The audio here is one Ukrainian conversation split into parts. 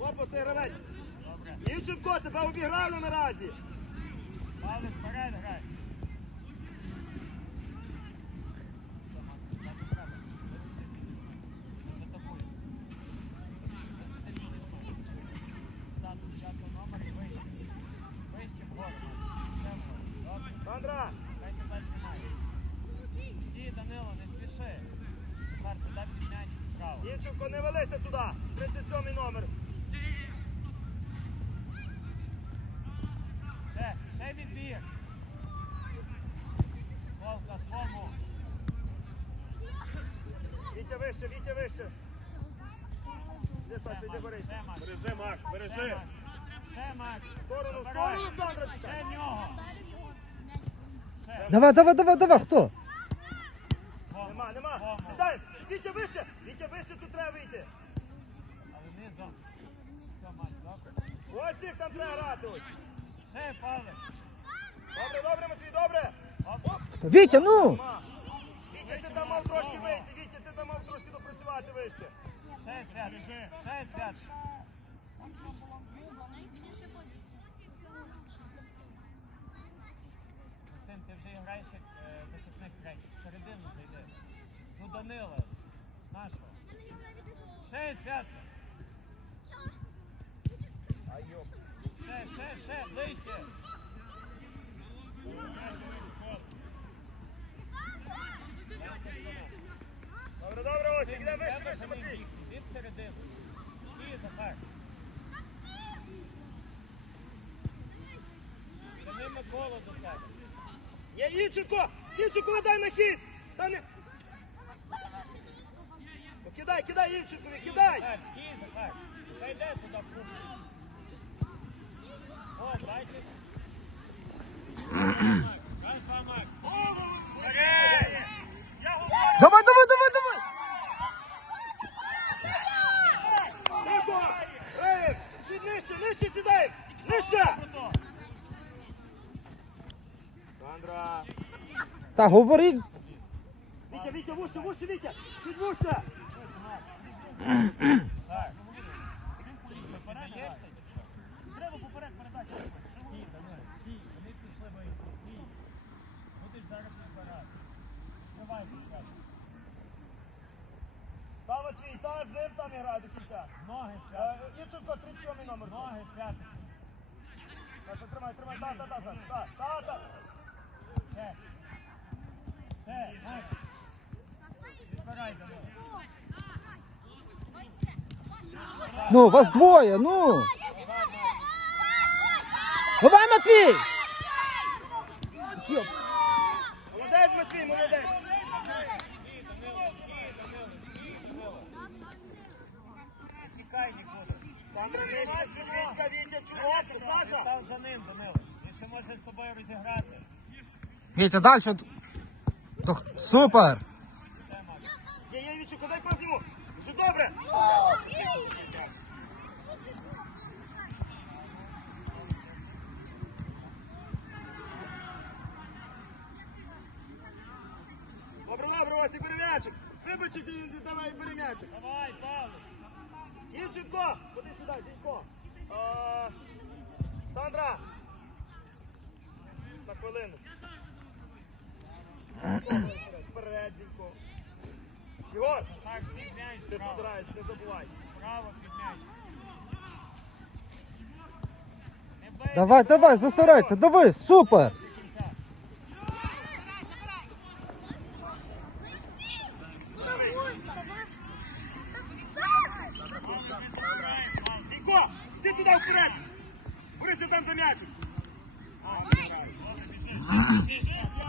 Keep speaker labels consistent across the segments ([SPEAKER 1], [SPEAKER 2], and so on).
[SPEAKER 1] Опа, цей гравець. Івченко, тебе обіграли наразі.
[SPEAKER 2] Павлик, вперед грай.
[SPEAKER 1] Сандра,
[SPEAKER 2] Стій, Данило, не спіши. Тепер туди під м'яч вправо.
[SPEAKER 1] Івченко, не велися туди. 37 номер.
[SPEAKER 2] Ще, ще відбір. Вовка, свому.
[SPEAKER 1] Вітя вище, Вітя вище. Де Саша, йди борись.
[SPEAKER 2] Ще, Макс.
[SPEAKER 1] Бережи,
[SPEAKER 2] Ще. Макс.
[SPEAKER 1] Сторону, сторону, Сандра,
[SPEAKER 2] Ще в нього.
[SPEAKER 3] Давай, давай, давай, давай, хто?
[SPEAKER 1] Нема, нема. Сідай. Вітя вище. Вітя вище, тут треба вийти.
[SPEAKER 2] Але низом. Все, Макс, добре.
[SPEAKER 1] Ось їх там треба грати. Ось.
[SPEAKER 2] Ще, Павлик.
[SPEAKER 1] Добре, добре, Матвій, добре.
[SPEAKER 2] Оп.
[SPEAKER 3] Вітя, ну!
[SPEAKER 1] Нема. Вітя, ти там мав трошки вийти. Вітя, ти там мав трошки допрацювати вище.
[SPEAKER 2] Ще, свят. Ще, свят. Максим, ти вже граєш як е, захисник третій. Середину зайди. Ну, Данила. Нашого. Ще, свят.
[SPEAKER 1] Айоп.
[SPEAKER 2] Ще, ще, ще, ближче.
[SPEAKER 1] Добре, добре, ось. Іде вище, вище, Матвій.
[SPEAKER 2] Іди всередину. Стій, Захар. Тяни Миколу до себе.
[SPEAKER 1] Є Івченко! Івченко, видай на хід! Та не... Ну, кидай, кидай, Івченкові, кидай!
[SPEAKER 2] Стій, Захар. Зайди туди. О. Вперед!
[SPEAKER 3] Давай, давай, давай, давай!
[SPEAKER 1] Тихо! Ей, чуть нижче, нижче сідай!
[SPEAKER 3] Та говори.
[SPEAKER 1] Вітя, Вітя, вуще, вуще, Вітя! Чуть вуще!
[SPEAKER 2] Треба поперед передачі. Стій, Данило, стій. Вони пішли вийти. Стій. Будеш зараз відбирати. Давай, Захар.
[SPEAKER 1] Та Матвій, та з ним там грає до кінця.
[SPEAKER 2] Ноги
[SPEAKER 1] Е,
[SPEAKER 2] свят.
[SPEAKER 1] Івченко, 37 номер.
[SPEAKER 2] Ноги свят.
[SPEAKER 1] Саша, тримай, тримай, та, та, та, та, та, та, та.
[SPEAKER 2] Ще. Ще, Макс. Відбирай, Данило.
[SPEAKER 3] Ну, вас двоє, ну! Давай, Матвій!
[SPEAKER 1] Молодець, Матвій, молодець!
[SPEAKER 2] Тікай нікуди.
[SPEAKER 1] Сандра, чуть Вітя, чуть Саша!
[SPEAKER 2] Став за ним, Данило. Він ще може з тобою розіграти.
[SPEAKER 3] Вітя, далі. Супер!
[SPEAKER 1] Є, є, дай пас йому! Дуже добре! Добре, і бери м'ячик! Вибачте, давай, бери м'ячик!
[SPEAKER 2] Давай, Павло.
[SPEAKER 1] Івченко, ходи сюди, Зінько. Сандра. На хвилину. Вперед, Зінько. Ігор, ти
[SPEAKER 2] право.
[SPEAKER 1] не забувай.
[SPEAKER 2] Право
[SPEAKER 3] Давай, давай, зосередься, давай, супер!
[SPEAKER 2] кінця.
[SPEAKER 1] Ти туди вперед. Борися там за м'ячик.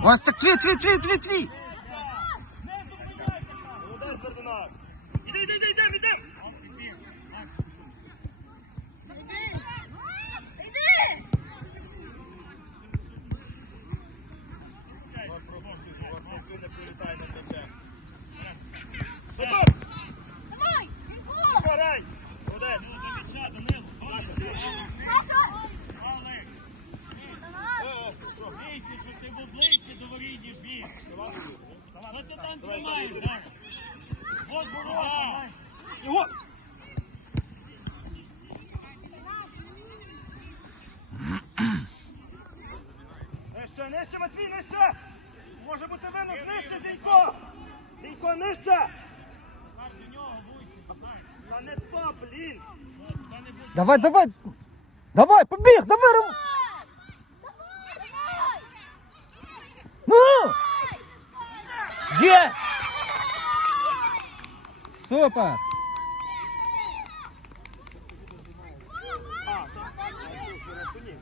[SPEAKER 3] Ось так твій, твій, твій, твій, твій!
[SPEAKER 1] винос, нижче, Зінько! Зінько, нижче!
[SPEAKER 2] Захар, до нього вище, Захар.
[SPEAKER 1] Та не то, блін!
[SPEAKER 2] Та не буде.
[SPEAKER 3] Давай, давай. Давай, побіг, давай. Ром- Ну! Є! Супер!
[SPEAKER 1] А, так, вчора то ні.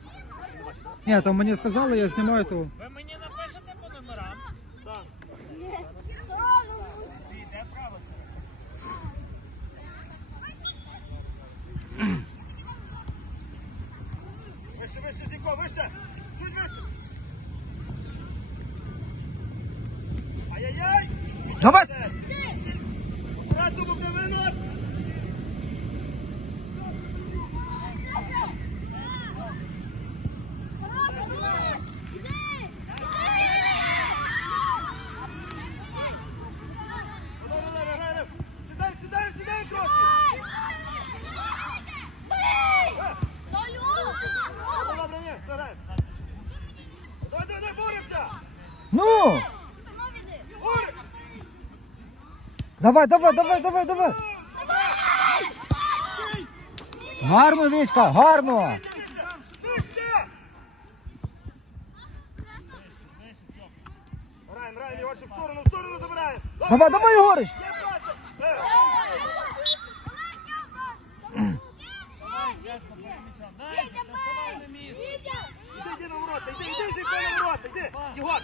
[SPEAKER 3] Ні, там мені сказали, я знімаю то. Ну! Давай, давай, давай, давай, давай! Гарно, Вітька, гарно! Давай, давай, Ігорич!
[SPEAKER 1] Є пас! Е, Іди, йди на ворота, йди, йди, йди, на ворота, йди. Єгор,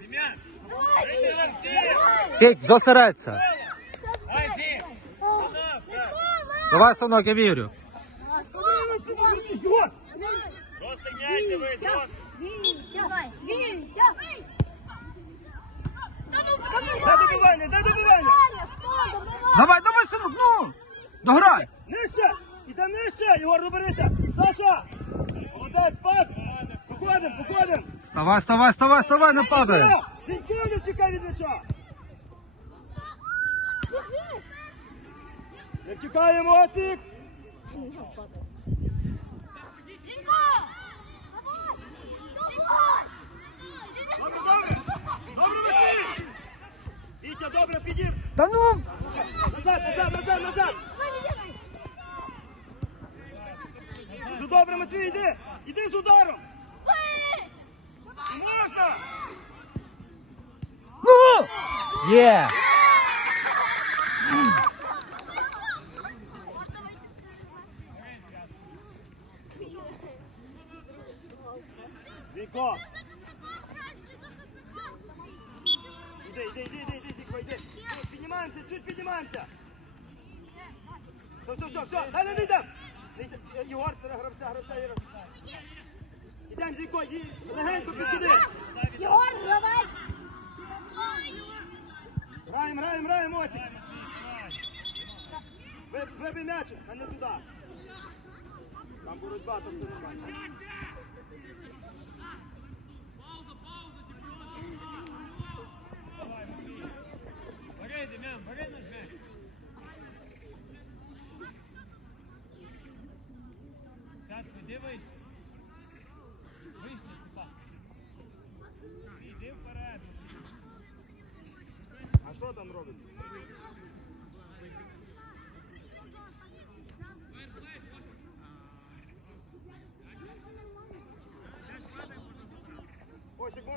[SPEAKER 2] Дем'ян, вийди Олексій.
[SPEAKER 3] Кик, зосередься. Давай, синок, я вірю.
[SPEAKER 1] Єгор!
[SPEAKER 2] Розтиняйте ви, зрос.
[SPEAKER 1] Дай добивання, дай добивання!
[SPEAKER 3] Давай, давай, синок, ну! Дограй!
[SPEAKER 1] Нижче! Іде нижче! Єгор, доберися! Саша! Молодець, пас! Походимо, походимо!
[SPEAKER 3] Вставай, вставай, вставай, вставай, не падай!
[SPEAKER 1] Зіньки, не чекай від м'яча! Не чекаємо, Оцік! Добре, добре! Добре, Вітя, добре, підір!
[SPEAKER 3] Та ну!
[SPEAKER 1] Назад, назад, назад, назад! Дуже добре, Матвій, йди! Іди з ударом! Можна!
[SPEAKER 3] Ну! Є!
[SPEAKER 1] Віко!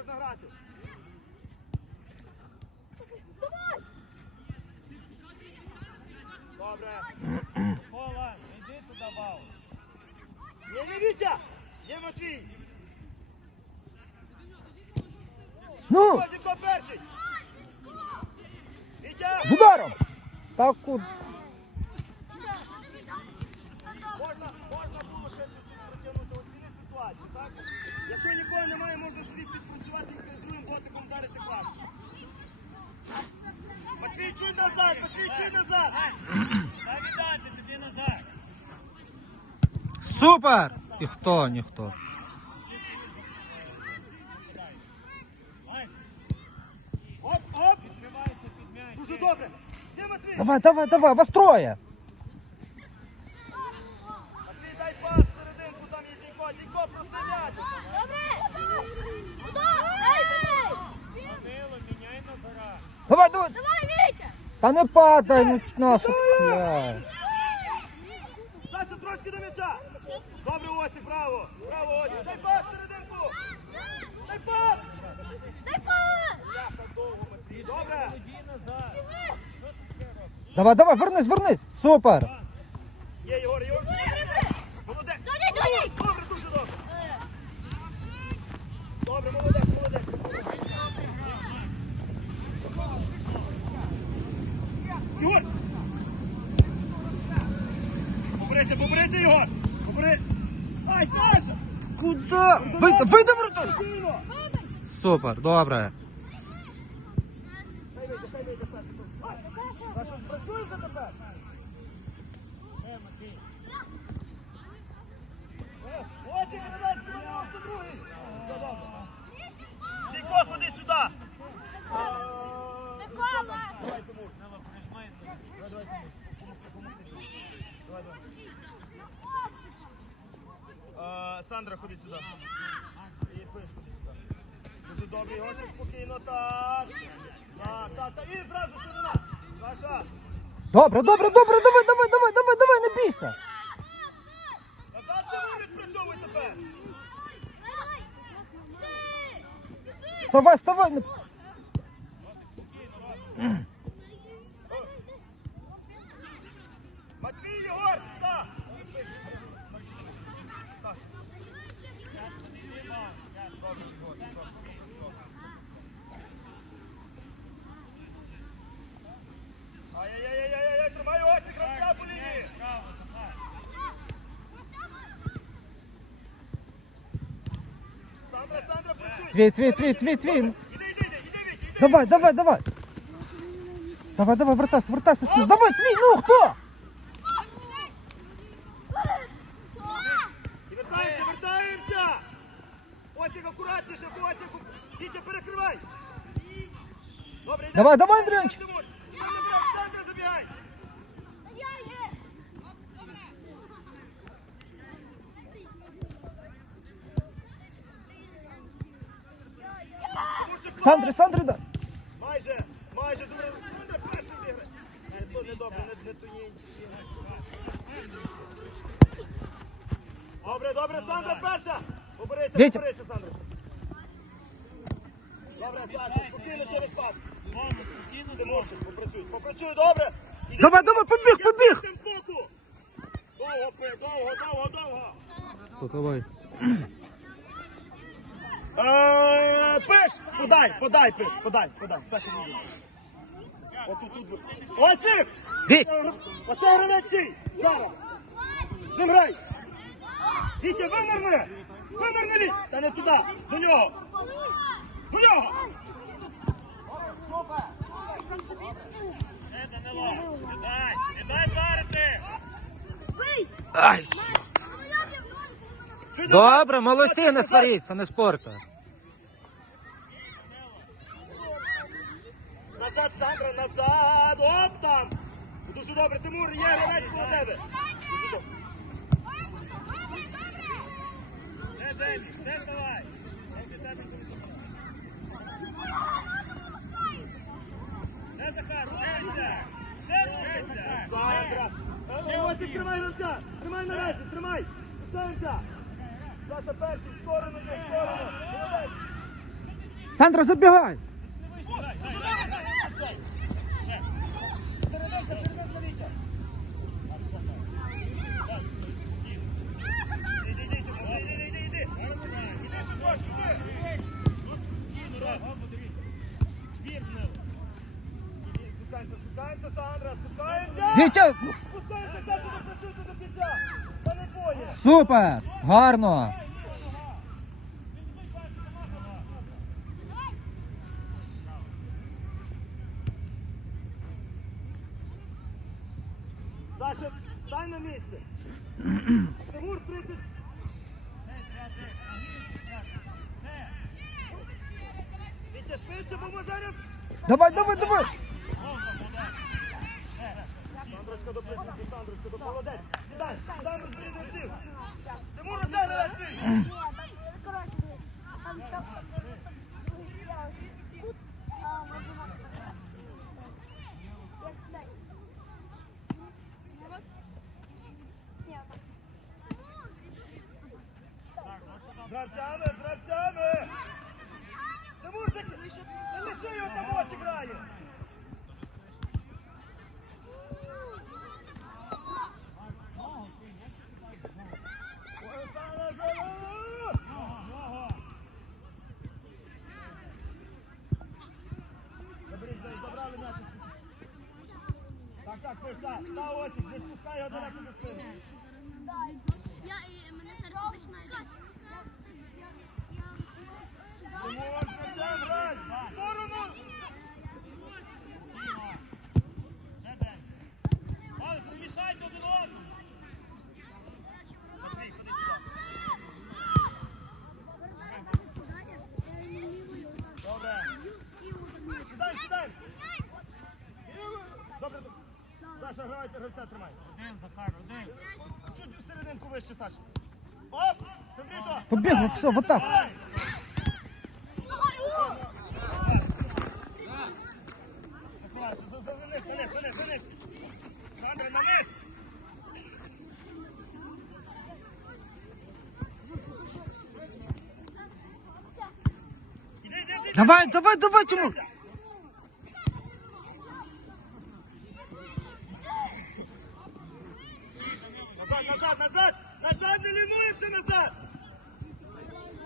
[SPEAKER 1] можна грати. Добре.
[SPEAKER 2] Кола, іди туди, бал.
[SPEAKER 1] Є не Вітя! Є Матвій!
[SPEAKER 3] Ну!
[SPEAKER 1] Козівко перший! Вітя!
[SPEAKER 3] З ударом! Так от.
[SPEAKER 1] Можна, можна було ще чуть-чуть протягнути оціни ситуацію, так? Якщо нікого немає, можна собі підпрацювати і перед другим ботиком вдарити клас. Матвій, назад, Матвій, назад!
[SPEAKER 2] Дай віддати, тобі назад!
[SPEAKER 3] Супер! І хто ніхто.
[SPEAKER 1] Оп, оп! Дуже добре!
[SPEAKER 3] Давай, давай, давай, вас троє! Матвій, дай пас серединку, там є Зінько, Зінько, прости м'ячик! Та не падай, ну нашу.
[SPEAKER 1] Саша, трошки до м'яча. Добре, Осі, браво. Браво, Осі. Дай пас серединку. Дай пас. Довго, Матвій. Добре.
[SPEAKER 3] Давай, давай, вернись, вернись. Супер.
[SPEAKER 1] Є, Єгор, Єгор. Молодець. Добре, дуже добре. Добре, молодець, молодець. Єгор! Поберися, поберися, його! Побери! Ай, Саша!
[SPEAKER 3] Куда? Вийди, вийди ворота. Супер, добре.
[SPEAKER 1] Хай вийде, хай вийде перший. Ай, Саша, працюй за тепер!
[SPEAKER 2] Е, Матвій.
[SPEAKER 1] Е, Ось і передай, другий, ось і другий! Все добре. Сійко, ходи сюди! Давай, Тимур.
[SPEAKER 2] Нело, прижимай.
[SPEAKER 1] Давай, давай, Тимур. Давай, давай. Е, Сандра, ходи сюди. І пиш, ходи сюди. Дуже добре, Ігорчик, спокійно, так. Так, так, так, і зразу ширина. Саша,
[SPEAKER 3] Добре, добре, добре, давай, давай, давай, давай, давай, не бійся.
[SPEAKER 1] назад Тимур відпрацьовуй тепер.
[SPEAKER 3] Вставай, вставай. не-
[SPEAKER 1] Ай-яй-яй-яй-яй, тримай ось, гравця по лінії.
[SPEAKER 2] Браво, Захар.
[SPEAKER 1] Сандра, Сандра, працюй.
[SPEAKER 3] Твій, твій, твій, твій, твій.
[SPEAKER 1] Іди, іди, іди, іди, Вітя, іди.
[SPEAKER 3] Давай, давай, давай. Давай, давай, вертайся, вертайся. сюди. Давай, твій, ну хто? Давай, давай, Андрійович. Сандри, Сандри, да.
[SPEAKER 1] Майже, майже дуже. Сандра, перший йде. Не то не добре, не, не то ні. Добре, добре, Сандра перша! Поберися, поберися, Сандра. Добре, Саша, спокійно через пас. Попрацюй, попрацюй, добре.
[SPEAKER 3] Давай, давай, побіг, побіг.
[SPEAKER 1] Довго, довго, довго, довго.
[SPEAKER 3] Давай.
[SPEAKER 1] Е, Пиш, подай, подай, пиш, подай, подай. Саша, не тут. Осип!
[SPEAKER 3] Віть.
[SPEAKER 1] Оце гравачі! Зараз! З ним грай! Вітя, вимерни! Вимерни, Віть! Та не туди, до нього! До нього!
[SPEAKER 2] Не дай, не.
[SPEAKER 3] Ай. Добре, молодці, не сваріться, не спорте.
[SPEAKER 1] Назад, Сандра, назад! Оп там! Дуже добре, Тимур, є гравець коло тебе!
[SPEAKER 2] Де Демі, де давай. Де тебе Де Захар, рухайся.
[SPEAKER 1] Сандра! Е, тримай на Тримай наразі, тримай! Ставимося! Саша перший, в сторону, йде, в сторону!
[SPEAKER 3] Сандра, забігай.
[SPEAKER 1] Серединка, серединка, Вітя! Іди, іди, Тимур, іди, іди, іди, іди! Іди, Шишошки, іди!
[SPEAKER 2] Вірно.
[SPEAKER 1] Іди, Спускаємося, спускаємося, Сандра, спускаємося!
[SPEAKER 3] Вітя.
[SPEAKER 1] Спускаємося, Саша, ви працюйте до кінця! Та не боє!
[SPEAKER 3] Супер. Гарно.
[SPEAKER 1] Саша, стань на місце! Тимур, 30... Вітя, швидше, бо ми зараз...
[SPEAKER 3] Давай, давай, давай.
[SPEAKER 1] Сандрочка до присутні, Сандрочка до молодець. Сідай, Сандра, прийде Тимур, оце гравці! гравцями, з гравцями! Тимур, зак- не лиши його там ось грає! Ой, Оксана, знову!
[SPEAKER 2] Ногу!
[SPEAKER 1] Заберіть, заберіть, забрали м'яч. Так, так, пиш, так, та ось, не спускай його далеко до спини.
[SPEAKER 4] Я і мене серце починає.
[SPEAKER 1] Тимур, гравцям, грай! В Сторону!
[SPEAKER 2] Ще день. Пане, примішайте один одному.
[SPEAKER 1] Матвій, ходи сюди. Добре. Сідай, сідай! Добре, добре. Саша, гравайте, гравця тримай.
[SPEAKER 2] Один, Захар, один.
[SPEAKER 1] Чуть в серединку вище, Саша. Оп! Сабріто!
[SPEAKER 3] Побігли, все, в атаку.
[SPEAKER 1] Закривайся. Сандра.
[SPEAKER 3] Давай, давай, давай, Тимур.
[SPEAKER 1] Назад, назад, назад! Назад, не назад!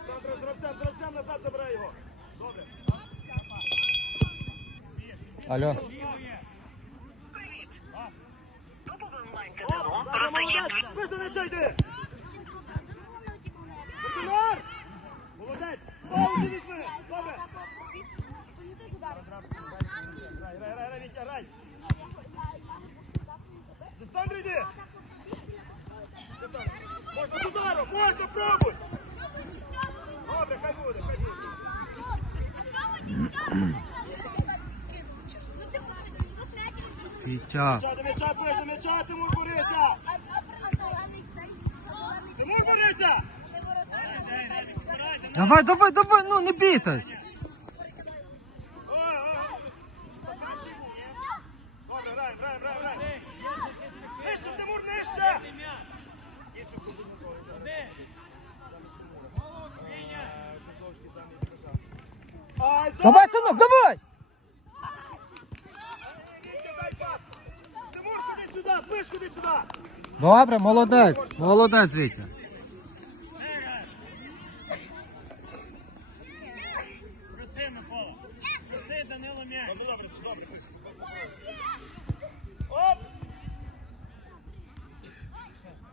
[SPEAKER 1] Сандра, з гравцем, з гравцем назад забирай його. Добре.
[SPEAKER 3] Алло.
[SPEAKER 1] О, Сандра, молодець! Пиш до м'яча йди! Континуар! Молодець! Паузу візьми! Добре! Грай, грай, грай, грай, Вітя, грай! До Сандри йди! Можна з удару! Можна, пробуй! Добре, хай буде, хай буде.
[SPEAKER 3] Вітя.
[SPEAKER 1] До м'яча, пиш до м'яча, Тимур борися! Тимур борися!
[SPEAKER 3] Давай, давай, давай, ну не бійтесь.
[SPEAKER 1] Пиш, ходи сюди!
[SPEAKER 3] Добре, молодець. Молодець, Вітя.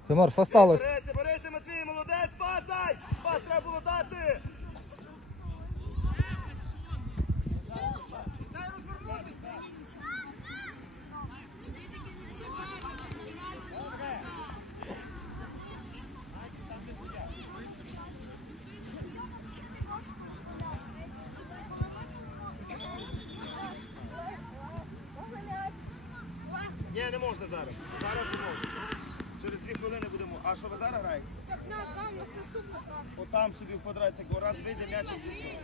[SPEAKER 3] Тимур, що сталося?
[SPEAKER 1] Борися, борися, Матвій, молодець, пас дай! Пас треба було дати! Дай розвернутися! Ні, не можна зараз. Зараз не можна. Через дві хвилини будемо. А що ви зараз граєте? Отам собі в квадраті, бо раз вийде м'яч. і все.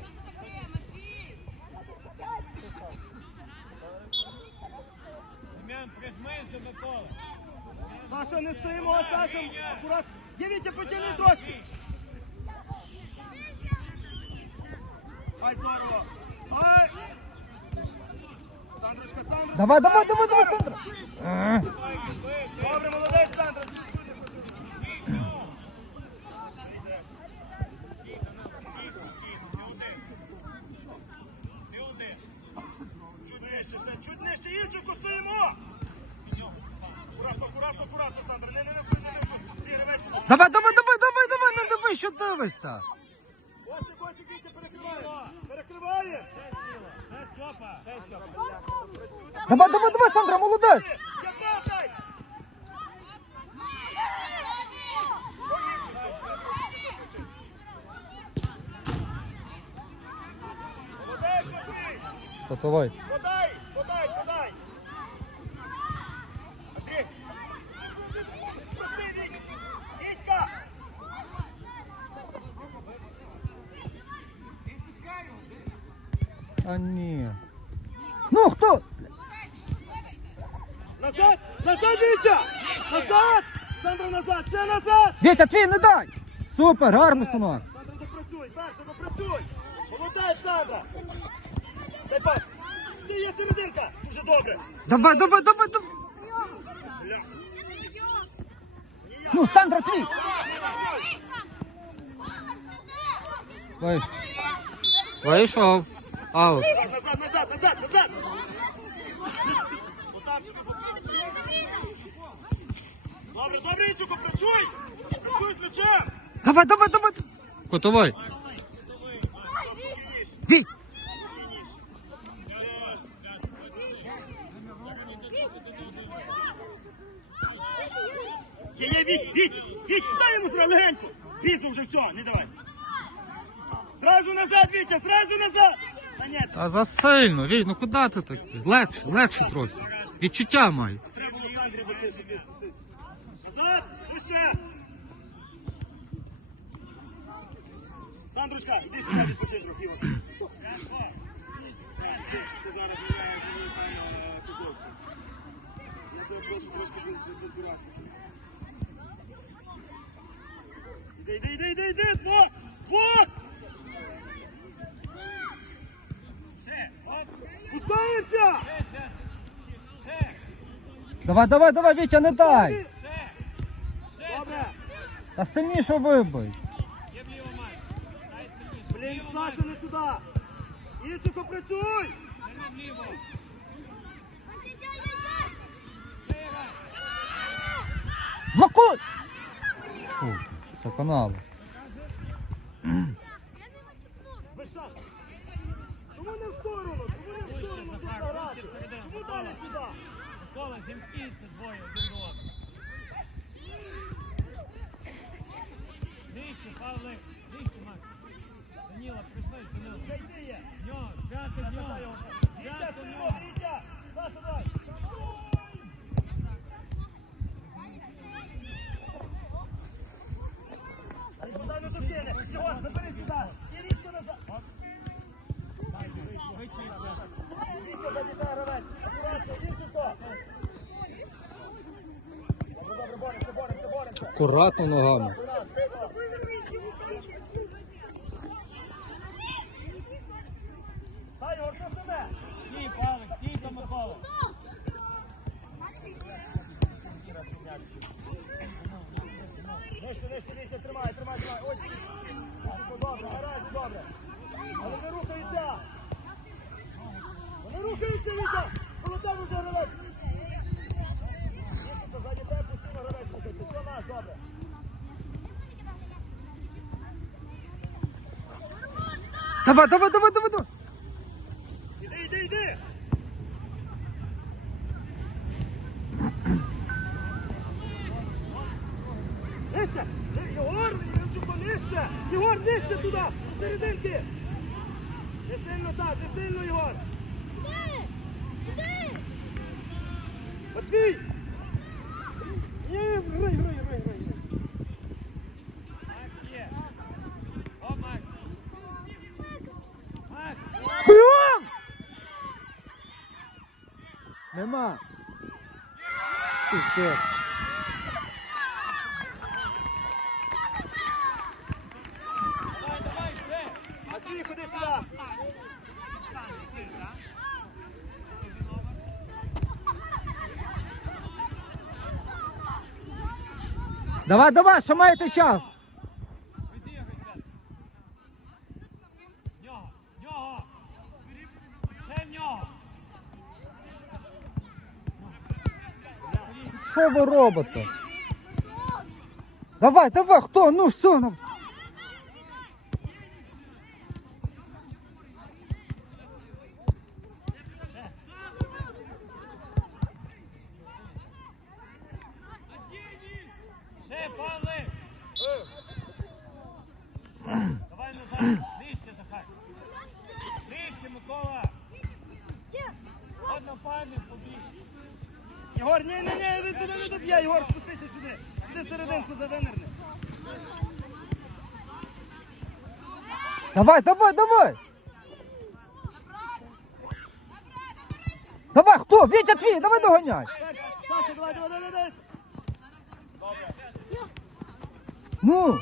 [SPEAKER 2] Дем'ян, прижмись до Миколи.
[SPEAKER 1] Саша, не стоїмо, Саша, акурат. Дивіться, потягни трошки. Ай, здорово. Ай. Сандрочка, Сандрочка.
[SPEAKER 3] Давай, давай, давай, давай, Сандра. Е,
[SPEAKER 1] Добре, молодець, Сандра. Чуть нижче, чуть нижче, Ільченко, стоїмо. Акуратно, акуратно, акуратно, Сандра. Не, не, не, не, не, не, не, не.
[SPEAKER 3] Давай, давай, давай, давай, давай, не давай, що дивишся?
[SPEAKER 1] Ось, ось, Вітя, перекриває. Перекриває.
[SPEAKER 3] Давай, давай, давай, Сандра, молодець.
[SPEAKER 1] Пасай.
[SPEAKER 3] Готовий.
[SPEAKER 1] Вітя,
[SPEAKER 3] твій не дай. Супер, гарно, синок.
[SPEAKER 1] Сандра, першого працюй! Молодець, Сандра! Дай пас! Ти є серединка! Дуже добре!
[SPEAKER 3] Давай, давай, давай, давай. Ну, Сандра, твій. Вийшов. Вийшов. Аут.
[SPEAKER 1] Назад, назад, назад, назад. Добре, добре, Ічуко, працюй!
[SPEAKER 3] Давай, давай, давай. Котовой. Віть.
[SPEAKER 1] Є, є, Віть, Віть, Віть, дай йому сразу легенько! Пізно вже все, не давай! Зразу назад, Вітя, зразу назад! Та ні,
[SPEAKER 3] Та засильно, Віть, ну куди ти так? Легше, легше трохи. Відчуття маю.
[SPEAKER 1] треба було Сандрі затишити. Назад, вище! Сандрочка, іди сюди відпочинь трохи. Ти зараз міняєш мені. Я тебе прошу трошки розбиратися. Іди, іди, іди, іди, іди, два, два! Пускаємося!
[SPEAKER 2] ще, ще. Ще,
[SPEAKER 3] Давай, давай, давай, Вітя, не дай.
[SPEAKER 2] ще. Ще,
[SPEAKER 1] Добре!
[SPEAKER 3] Та сильніше вибий.
[SPEAKER 1] Саша, не працюй!
[SPEAKER 3] Блокуй! Фу, це канало.
[SPEAKER 1] Чому не в сторону? Чому не в сторону тут грати? Чому далі сюди?
[SPEAKER 2] Микола, зімкніться двоє один до одного. Нижче, Павлик. Нижче, Макс. Даніла, прийшли, Даніла. Нього, свято.
[SPEAKER 1] Вітя,
[SPEAKER 2] Свято
[SPEAKER 1] вперед. Вітя! Саша, давай! Акуратно
[SPEAKER 3] ногами.
[SPEAKER 1] Хай, Ігор, хто себе?
[SPEAKER 2] Стій, Павлик, стій, то Микола.
[SPEAKER 1] Нижче, нижче, нижче, тримай, тримай, тримай. Ось, добре, гаразд, добре. Але не рухаються! Вони рухаються, Вітя! Коло тебе вже гравець! Ільчико, ззаді тебе постійно гравець рухається. Все наш, добре.
[SPEAKER 3] Давай, давай, давай, давай, давай.
[SPEAKER 1] Нижче! Єгор, нижче туди! До! Не сильно так, не сильно, Єгор! Матвій! Ні, грай, грай, грай, грай.
[SPEAKER 3] Нема. Пиздець.
[SPEAKER 2] Давай, давай,
[SPEAKER 3] що маєте час?
[SPEAKER 2] Візігай, Свят. В Нього, в нього. Ще в нього.
[SPEAKER 3] Що ви робите? Давай, давай, хто? Ну все, ну.
[SPEAKER 2] Давай,
[SPEAKER 3] давай, давай. Давай, хто? Вітя твій, давай доганяй.
[SPEAKER 1] Саша, давай, давай.
[SPEAKER 3] Ну,